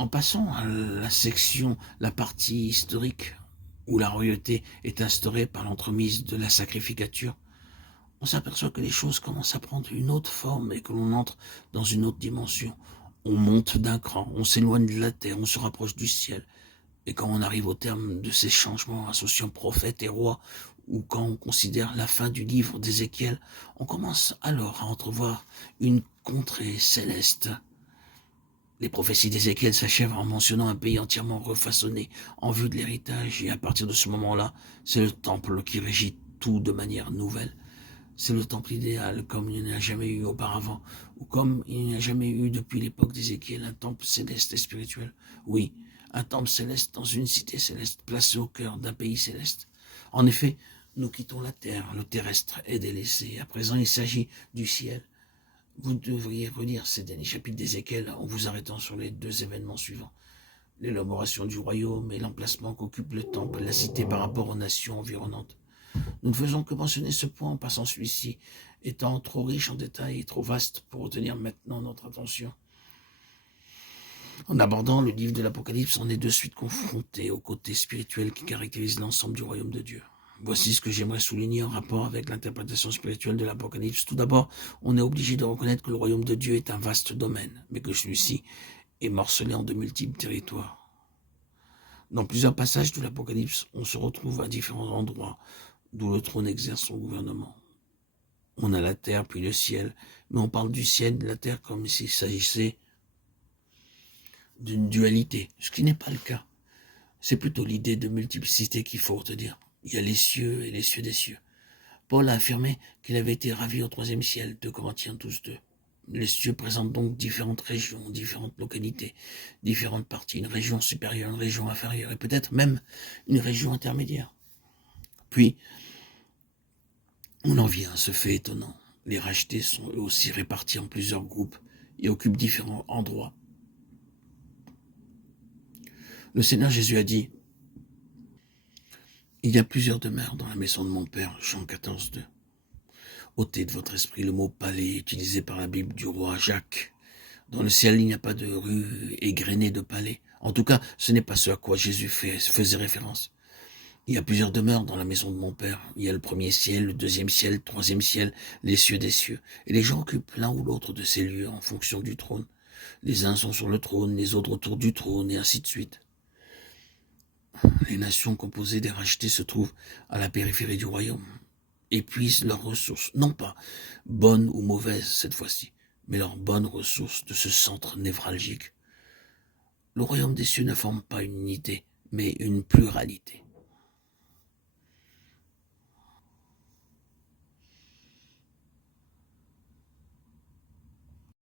En passant à la partie historique, où la royauté est instaurée par l'entremise de la sacrificature, on s'aperçoit que les choses commencent à prendre une autre forme et que l'on entre dans une autre dimension. On monte d'un cran, on s'éloigne de la terre, on se rapproche du ciel. Et quand on arrive au terme de ces changements associant prophètes et rois, ou quand on considère la fin du livre d'Ézéchiel, on commence alors à entrevoir une contrée céleste. Les prophéties d'Ézéchiel s'achèvent en mentionnant un pays entièrement refaçonné en vue de l'héritage, et à partir de ce moment-là, c'est le temple qui régit tout de manière nouvelle. C'est le temple idéal, comme il n'y en a jamais eu auparavant, ou comme il n'y a jamais eu depuis l'époque d'Ézéchiel, un temple céleste et spirituel. Oui, un temple céleste dans une cité céleste, placé au cœur d'un pays céleste. En effet, nous quittons la terre, le terrestre est délaissé. À présent, il s'agit du ciel. Vous devriez relire ces derniers chapitres d'Ézéchiel en vous arrêtant sur les deux événements suivants. L'élaboration du royaume et l'emplacement qu'occupe le temple, la cité par rapport aux nations environnantes. Nous ne faisons que mentionner ce point en passant celui-ci, étant trop riche en détails et trop vaste pour retenir maintenant notre attention. En abordant le livre de l'Apocalypse, on est de suite confronté au côté spirituel qui caractérise l'ensemble du royaume de Dieu. Voici ce que j'aimerais souligner en rapport avec l'interprétation spirituelle de l'Apocalypse. Tout d'abord, on est obligé de reconnaître que le royaume de Dieu est un vaste domaine, mais que celui-ci est morcelé en de multiples territoires. Dans plusieurs passages de l'Apocalypse, on se retrouve à différents endroits d'où le trône exerce son gouvernement. On a la terre puis le ciel, mais on parle du ciel et de la terre comme s'il s'agissait d'une dualité, ce qui n'est pas le cas. C'est plutôt l'idée de multiplicité qu'il faut retenir. Il y a les cieux et les cieux des cieux. Paul a affirmé qu'il avait été ravi au troisième ciel, 2 Corinthiens 12:2. Les cieux présentent donc différentes régions, différentes localités, différentes parties, une région supérieure, une région inférieure, et peut-être même une région intermédiaire. Puis, on en vient à ce fait étonnant. Les rachetés sont eux aussi répartis en plusieurs groupes et occupent différents endroits. Le Seigneur Jésus a dit « Il y a plusieurs demeures dans la maison de mon Père » Jean 14:2. Ôtez de votre esprit le mot palais utilisé par la Bible du roi Jacques. Dans le ciel, il n'y a pas de rue égrenée de palais. En tout cas, ce n'est pas ce à quoi Jésus faisait référence. Il y a plusieurs demeures dans la maison de mon Père. Il y a le premier ciel, le deuxième ciel, le troisième ciel, les cieux des cieux. Et les gens occupent l'un ou l'autre de ces lieux en fonction du trône. Les uns sont sur le trône, les autres autour du trône, et ainsi de suite. Les nations composées des rachetés se trouvent à la périphérie du royaume, épuisent leurs ressources, non pas bonnes ou mauvaises cette fois-ci, mais leurs bonnes ressources de ce centre névralgique. Le royaume des cieux ne forme pas une unité, mais une pluralité.